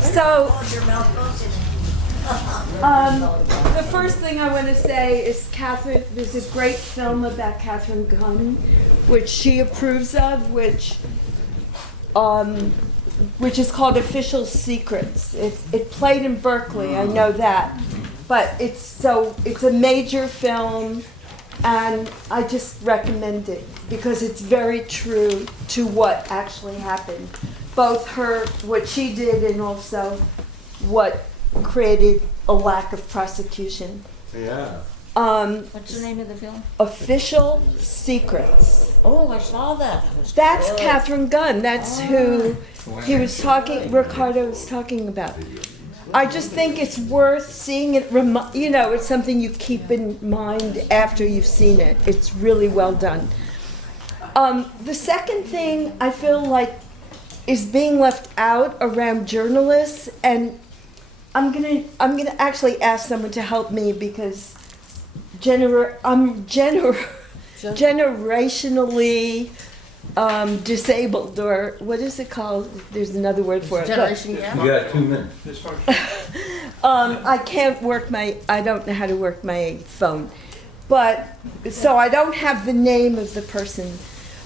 So, the first thing I want to say is Catherine, there's a great film about Catherine Gunn, which she approves of, which is called Official Secrets. It played in Berkeley, I know that. But it's a major film, and I just recommend it because it's very true to what actually happened. Both what she did and also what created a lack of prosecution. Yeah. What's the name of the film? Official Secrets. Oh, I saw that. That's Catherine Gunn. That's who Ricardo was talking about. I just think it's worth seeing it. It's something you keep in mind after you've seen it. It's really well done. The second thing I feel like is being left out around journalists, and I'm gonna actually ask someone to help me because I'm generationally disabled, or what is it called? There's another word for it. Generation gap? You got 2 minutes. I don't know how to work my phone. So I don't have the name of the person.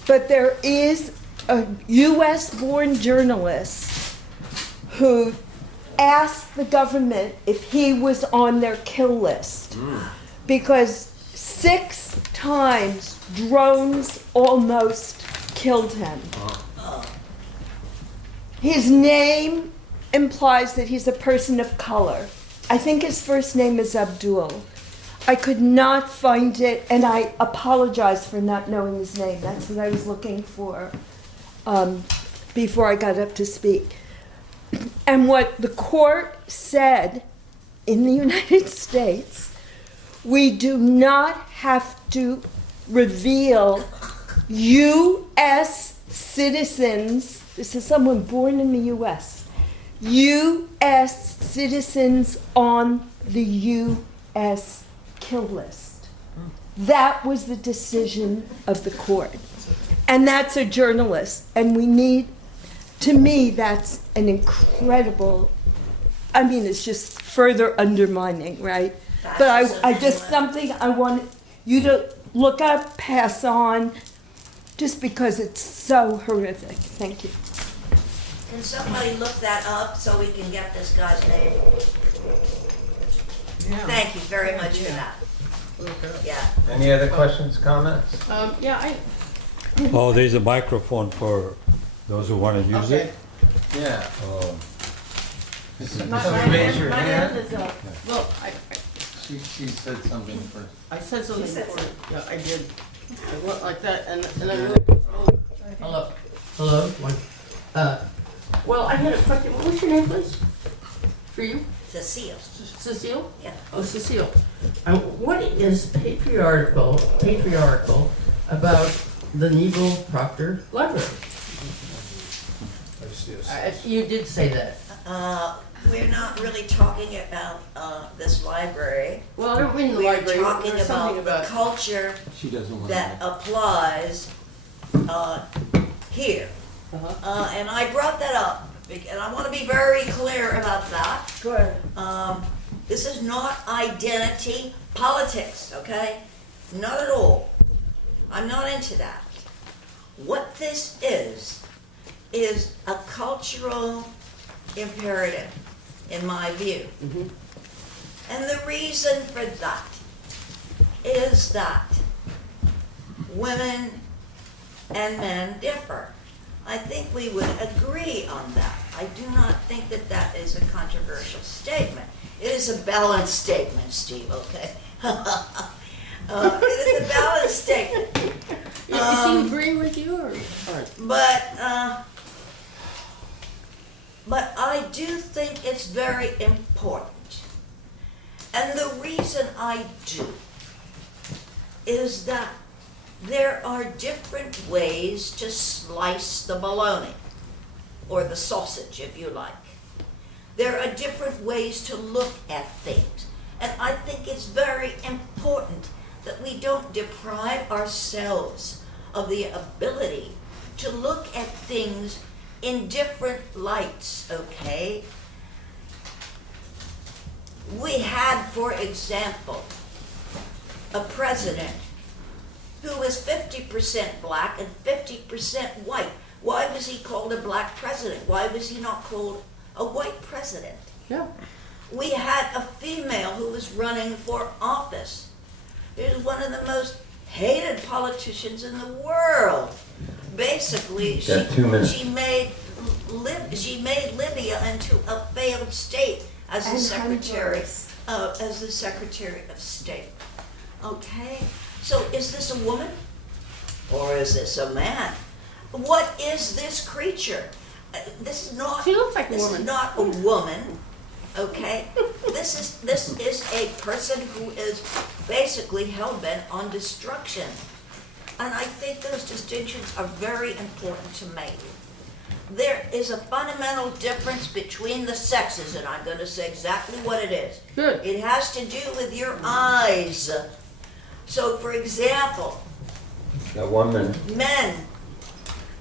But there is a US-born journalist who asked the government if he was on their kill list. Because 6 times drones almost killed him. His name implies that he's a person of color. I think his first name is Abdul. I could not find it, and I apologize for not knowing his name. That's what I was looking for before I got up to speak. And what the court said in the United States, we do not have to reveal U.S. citizens, this is someone born in the U.S., U.S. citizens on the U.S. kill list. That was the decision of the court. And that's a journalist. And to me, that's an incredible, it's just further undermining, right? But I just, something I want you to look up, pass on, just because it's so horrific. Thank you. Can somebody look that up so we can get this guy's name? Yeah. Thank you very much for that. Okay. Yeah. Any other questions, comments? Oh, there's a microphone for those who want to use it. Yeah. My Raise your hand. is up. Well, She said something first. I said something important. Yeah, I did. I went like that, and I really. Hello. Hello. Well, I had a question. What was your name, please? For you? Cecile. Cecile? Yeah. Oh, Cecile. What is patriarchal about the Neville Proctor Library? You did say that. We're not really talking about this library. Well, I don't mean the We're library. talking There's about something the culture She doesn't want that applies here. And I brought that up, and I want to be very clear about that. Good. This is not identity politics, okay? Not at all. I'm not into that. What this is a cultural imperative, in my view. And the reason for that is that women and men differ. I think we would agree on that. I do not think that that is a controversial statement. It is a balanced statement, Steve, okay? It is a balanced statement. Is he agreeing with you, or? But I do think it's very important. And the reason I do is that there are different ways to slice the bologna, or the sausage, if you like. There are different ways to look at things. And I think it's very important that we don't deprive ourselves of the ability to look at things in different lights, okay? We had, for example, a president who was 50% black and 50% white. Why was he called a black president? Why was he not called a white president? Yeah. We had a female who was running for office. She was one of the most hated politicians in the world. Basically, Got 2 minutes. she made Libya into a failed state as the secretary of state. Okay, so is this a woman or is this a man? What is this creature? This is not. She looks like a this woman. is not a woman. Okay, this is a person who is basically hell-bent on destruction. And I think those distinctions are very important to make. There is a fundamental difference between the sexes, and I'm going to say exactly what it is. Good. It has to do with your eyes. So, for example, Got 1 minute. men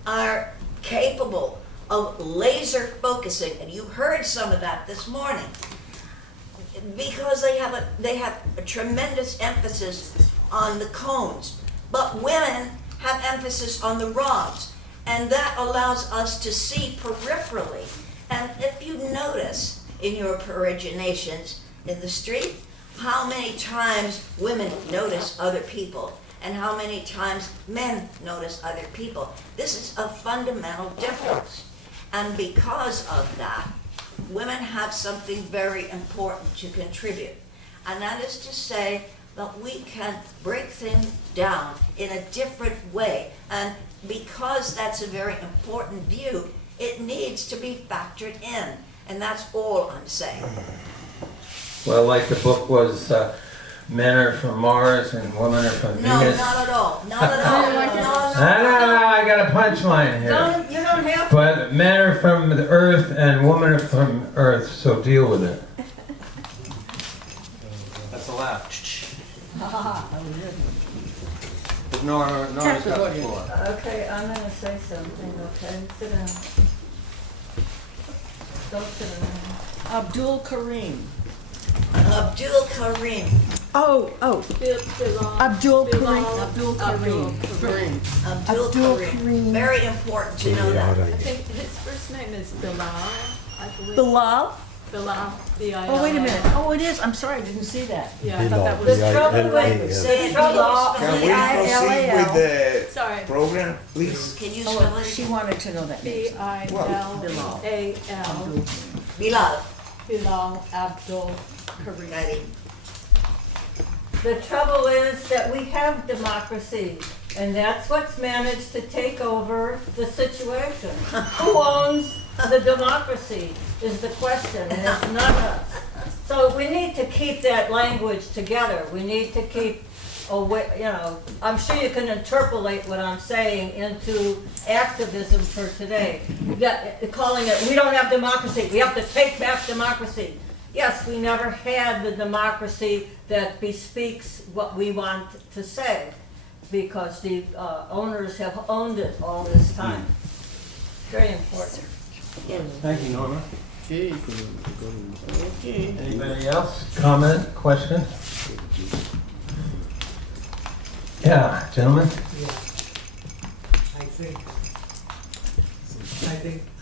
are capable of laser focusing, and you heard some of that this morning, because they have a tremendous emphasis on the cones. But women have emphasis on the rods, and that allows us to see peripherally. And if you notice in your peregrinations in the street, how many times women notice other people and how many times men notice other people. This is a fundamental difference. And because of that, women have something very important to contribute. And that is to say that we can break things down in a different way. And because that's a very important view, it needs to be factored in. And that's all I'm saying. Well, like the book was, men are from Mars and women are from Venus. No, not at all. Not at all. No, I got a punchline here. You don't have to. But men are from the Earth and women are from Earth, so deal with it. That's a laugh. But Nora's got the floor. Okay, I'm gonna say something, okay? Sit down. Don't sit down. Abdul Karim. Abdul Karim. Oh, Abdul Karim. Abdul Karim. Abdul Karim. Very important to know that. I think his first name is Bilal, I believe. Bilal? Bilal, B-I-L-A. Oh, wait a minute. Oh, it is. I'm sorry, I didn't see that. Yeah, I thought that was. The trouble with Say it, Bilal. please. Can we proceed with the Sorry, program, please? Can you spell Oh, it? she wanted to know that name. B-I-L-A-L, Bilal. Bilal Abdul Karim. Ready? The trouble is that we have democracy, and that's what's managed to take over the situation. Who owns the democracy is the question, and it's not us. So we need to keep that language together. We need to keep away, I'm sure you can interpolate what I'm saying into activism for today. Calling it, we don't have democracy, we have to take back democracy. Yes, we never had the democracy that bespeaks what we want to say, because the owners have owned it all this time. Very important. Thank you, Norma. Okay. Okay. Anybody else? Comment, question? Yeah, gentlemen?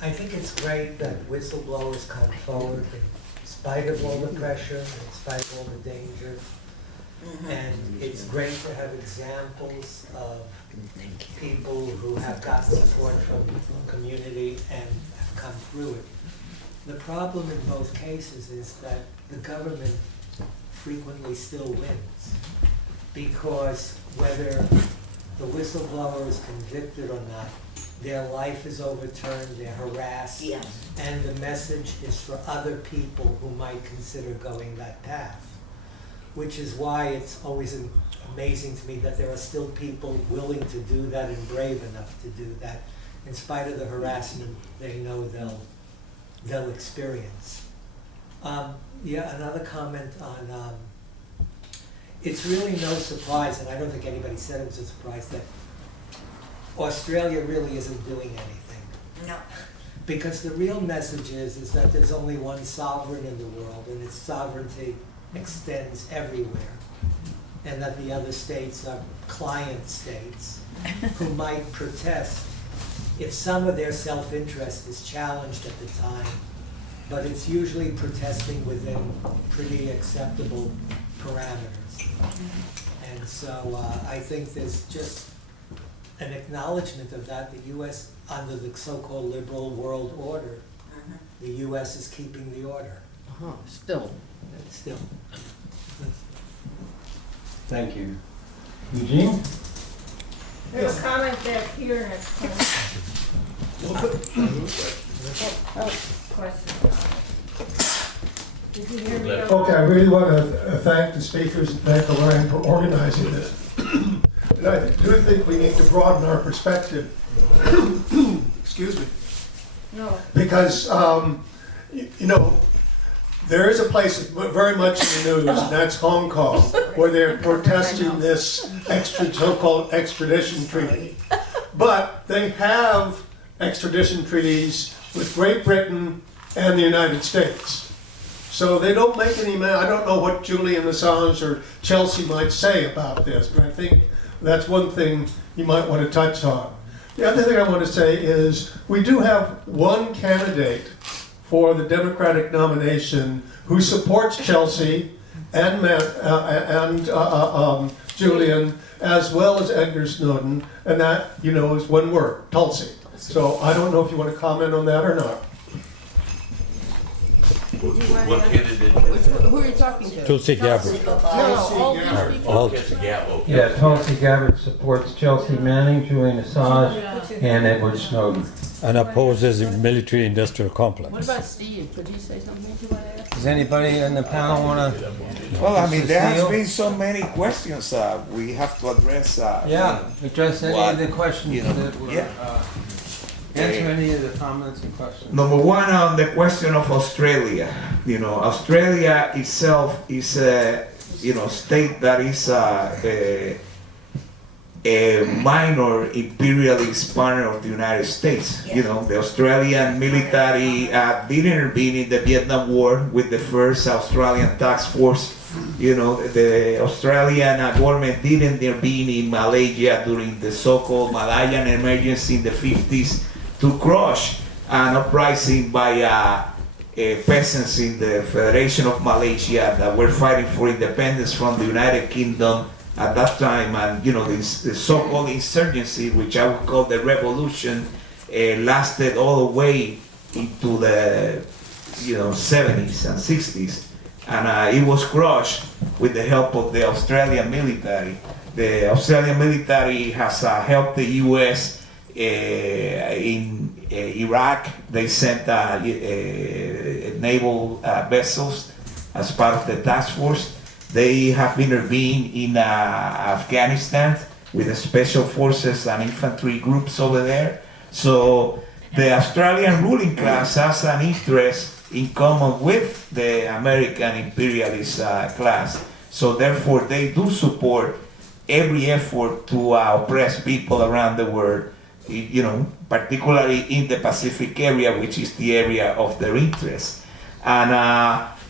I think it's great that whistleblowers come forward in spite of all the pressure, and in spite of all the danger. And it's great to have examples of people who have gotten support from the community and have come through it. The problem in both cases is that the government frequently still wins, because whether the whistleblower is convicted or not, their life is overturned, they're harassed, Yes. and the message is for other people who might consider going that path. Which is why it's always amazing to me that there are still people willing to do that and brave enough to do that, in spite of the harassment they know they'll experience. Yeah, another comment on, it's really no surprise, and I don't think anybody said it was a surprise, that Australia really isn't doing anything. No. Because the real message is that there's only one sovereign in the world, and its sovereignty extends everywhere, and that the other states are client states who might protest if some of their self-interest is challenged at the time, but it's usually protesting within pretty acceptable parameters. And so I think there's just an acknowledgement of that. The U.S., under the so-called liberal world order, the U.S. is keeping the order. Still. Still. Thank you. Eugene? There's a comment back here next time. Question. Did you hear me? Okay, I really want to thank the speakers and thank Orion for organizing this. And I do think we need to broaden our perspective. Excuse me. No. Because, you know, there is a place that's very much in the news, and that's Hong Kong, where they're protesting this so-called extradition treaty. But they have extradition treaties with Great Britain and the United States. So they don't make any, I don't know what Julian Assange or Chelsea might say about this, but I think that's one thing you might want to touch on. The other thing I want to say is we do have one candidate for the Democratic nomination who supports Chelsea and Julian, as well as Edgar Snowden, and that, you know, is one word, Tulsi. So I don't know if you want to comment on that or not. What candidate? Who are you talking to? Tulsi Gabbard. No, all these people. Yeah, Tulsi Gabbard supports Chelsea Manning, Julian Assange, and Edward Snowden. And opposes the military-industrial complex. What about Steve? Could you say something to that? Does anybody in the panel want to? Well, I mean, there has been so many questions we have to address. Address any of the questions you know, that were, answer any of the comments and questions. Number one, on the question of Australia. You know, Australia itself is a, you know, state that is a minor imperialist partner of the United States. You know, the Australian military did intervene in the Vietnam War with the first Australian task force. You know, the Australian government did intervene in Malaysia during the so-called Malayan emergency in the 50s to crush an uprising by peasants in the Federation of Malaysia that were fighting for independence from the United Kingdom at that time. And you know, this so-called insurgency, which I would call the revolution, lasted all the way into the 70s and 60s, and it was crushed with the help of the Australian military. The Australian military has helped the U.S. In Iraq. They sent naval vessels as part of the task force. They have intervened in Afghanistan with the special forces and infantry groups over there. So the Australian ruling class has an interest in common with the American imperialist class. So therefore they do support every effort to oppress people around the world, you know, particularly in the Pacific area, which is the area of their interest. And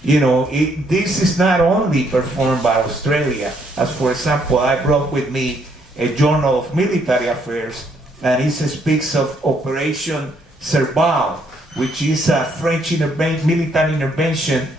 you know, this is not only performed by Australia. As for example, I brought with me a journal of military affairs, and it speaks of Operation Serval, which is a French military intervention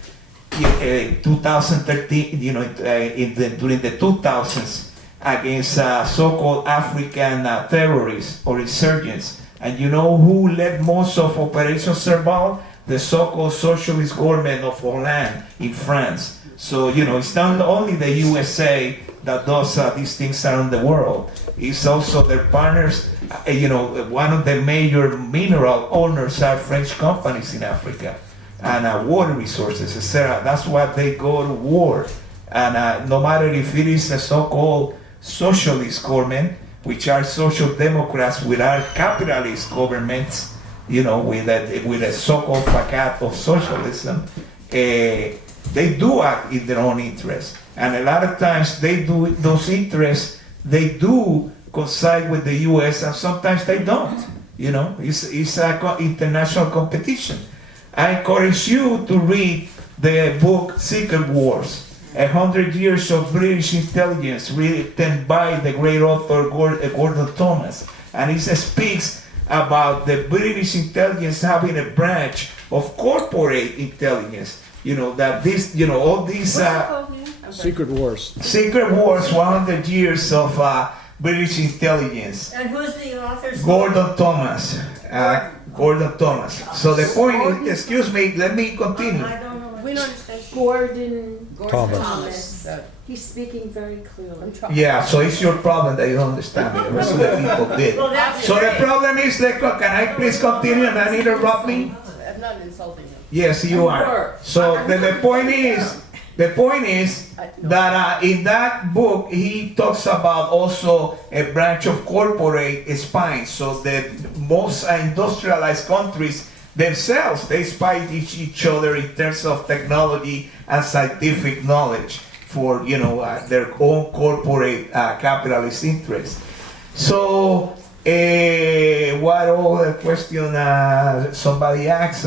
in 2013, you know, during the 2000s against so-called African terrorists or insurgents. And you know who led most of Operation Serval? The so-called socialist government of Hollande in France. So, you know, it's not only the USA that does these things around the world. It's also their partners. You know, one of the major mineral owners are French companies in Africa, and water resources, etc. That's why they go to war. And no matter if it is a so-called socialist government, which are social democrats without capitalist governments, you know, with a so-called facade of socialism, they do act in their own interest. And a lot of times they do, those interests, they do coincide with the US, and sometimes they don't. You know, it's a international competition. I encourage you to read the book Secret Wars, 100 Years of British Intelligence, written by the great author Gordon Thomas. And it speaks about the British intelligence having a branch of corporate intelligence. You know, that this, you know, all these... Secret Wars. Secret Wars, 100 Years of British Intelligence. And who's the author? Gordon Thomas. Gordon Thomas. So the point is, excuse me, let me continue. I don't know. We don't understand. Gordon Thomas. He's speaking very clearly. Yeah, so it's your problem that you don't understand me. The rest of the people did. Well, that's So the great. problem is, can I please continue and not interrupt me? I'm not insulting him. Yes, you are. So the point is that in that book he talks about also a branch of corporate spying. So the most industrialized countries themselves, they spy each other in terms of technology and scientific knowledge for, you know, their own corporate capitalist interests. So what other question somebody asked?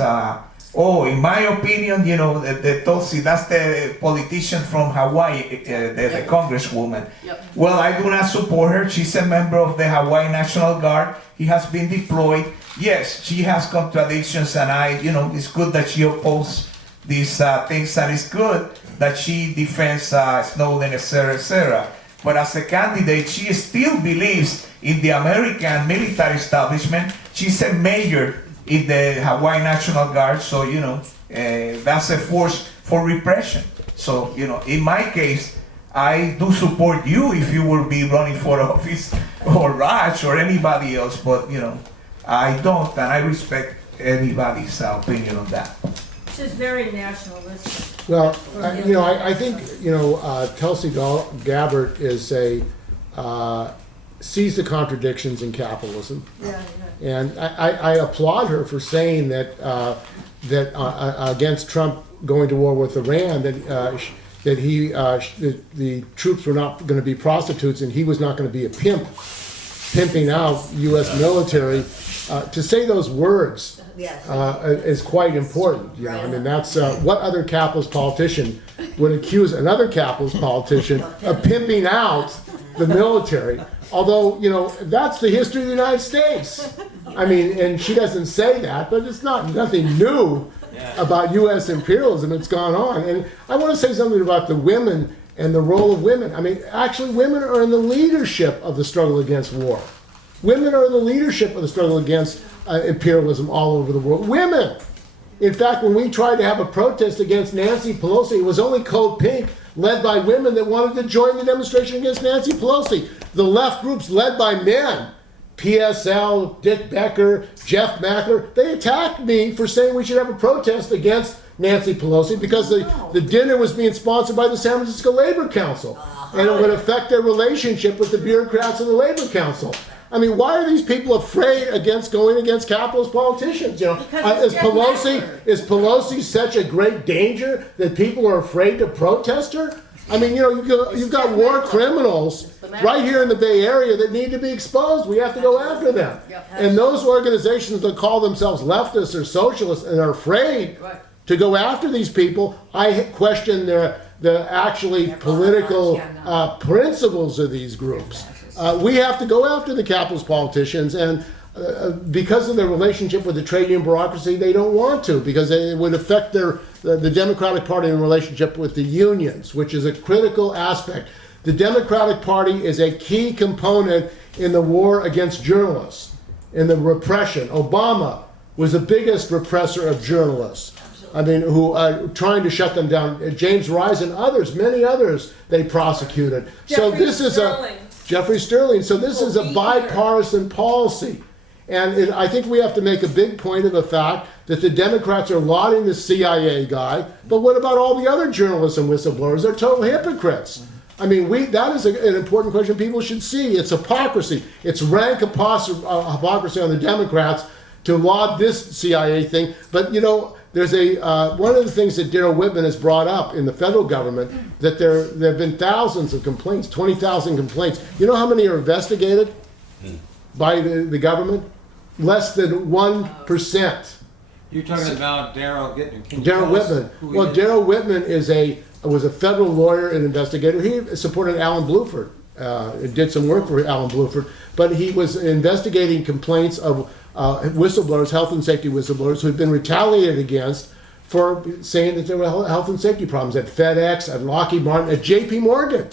In my opinion, you know, the Tulsi, that's the politician from Hawaii, the congresswoman. Yep. Well, I do not support her. She's a member of the Hawaii National Guard. He has been deployed. Yes, she has contradictions, and you know, it's good that she opposes these things, and it's good that she defends Snowden, etc., etc. But as a candidate, she still believes in the American military establishment. She's a major in the Hawaii National Guard, so, you know, that's a force for repression. So, you know, in my case, I do support you if you will be running for office, or Raj, or anybody else, but, you know, I don't, and I respect anybody's opinion on that. She's very nationalistic. Well, I think, Tulsi Gabbard is sees the contradictions in capitalism. Yeah. And I applaud her for saying that against Trump going to war with Iran, that the troops were not going to be prostitutes, and he was not going to be a pimp, pimping out U.S. military. To say those words is quite important. You know, I mean, that's what other capitalist politician would accuse another capitalist politician of pimping out the military. Although, you know, that's the history of the United States. I mean, and she doesn't say that, but it's nothing new about U.S. imperialism. It's gone on. And I want to say something about the women and the role of women. I mean, actually, women are in the leadership of the struggle against war. Women are in the leadership of the struggle against imperialism all over the world. Women! In fact, when we tried to have a protest against Nancy Pelosi, it was only Code Pink, led by women, that wanted to join the demonstration against Nancy Pelosi. The left groups led by men, PSL, Dick Becker, Jeff Mackler, they attacked me for saying we should have a protest against Nancy Pelosi because the dinner was being sponsored by the San Francisco Labor Council, and it would affect their relationship with the bureaucrats of the Labor Council. I mean, why are these people afraid against going against capitalist politicians? You know, is Pelosi such a great danger that people are afraid to protest her? I mean, you know, you've got war criminals right here in the Bay Area that need to be exposed. We have to go after them. And those organizations that call themselves leftists or socialists and are afraid to go after these people, I question the actually political principles of these groups. We have to go after the capitalist politicians, and because of their relationship with the trade union bureaucracy, they don't want to, because it would affect the Democratic Party in relationship with the unions, which is a critical aspect. The Democratic Party is a key component in the war against journalists, in the repression. Obama was the biggest repressor of journalists. I mean, who trying to shut them down. James Rice and others, many others, they prosecuted. Jeffrey Sterling. So this is a bipartisan policy. And I think we have to make a big point of the fact that the Democrats are lauding the CIA guy, but what about all the other journalists and whistleblowers? They're total hypocrites. I mean, that is an important question people should see. It's hypocrisy. It's rank hypocrisy on the Democrats to laud this CIA thing. But, you know, there's one of the things that Darrell Whitman has brought up in the federal government, that there have been thousands of complaints, 20,000 complaints. You know how many are investigated by the government? less than 1%. You're talking about Daryl getting. Gerald Whitman. Well, Gerald Whitman was a federal lawyer and investigator. He supported Alan Bluford, did some work for Alan Bluford, but he was investigating complaints of whistleblowers, health and safety whistleblowers, who had been retaliated against for saying that there were health and safety problems at FedEx, at Lockheed Martin, at J.P. Morgan.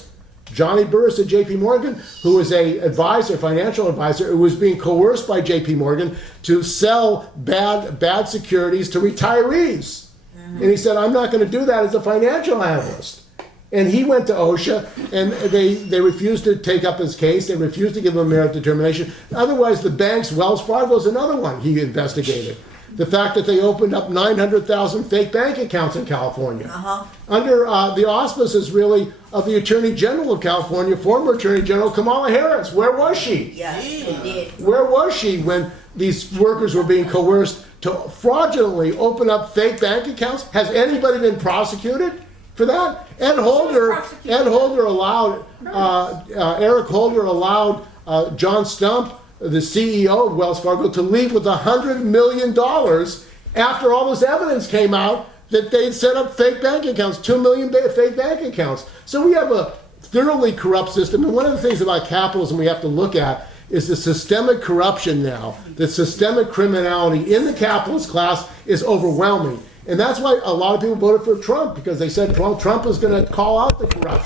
Johnny Burris at J.P. Morgan, who was a advisor, financial advisor, who was being coerced by J.P. Morgan to sell bad securities to retirees. And he said, I'm not going to do that as a financial analyst. And he went to OSHA, and they refused to take up his case. They refused to give him a merit determination. Otherwise, the banks, Wells Fargo is another one he investigated. The fact that they opened up 900,000 fake bank accounts in California. Under the auspices, really, of the Attorney General of California, former Attorney General Kamala Harris. Where was she? Yes, she did. Where was she when these workers were being coerced to fraudulently open up fake bank accounts? Has anybody been prosecuted for that? Ed Holder allowed, Eric Holder allowed John Stump, the CEO of Wells Fargo, to leave with $100 million after all this evidence came out that they'd set up fake bank accounts, 2 million fake bank accounts. So we have a thoroughly corrupt system. And one of the things about capitalism we have to look at is the systemic corruption now. The systemic criminality in the capitalist class is overwhelming. And that's why a lot of people voted for Trump, because they said, well, Trump is going to call out the corruption.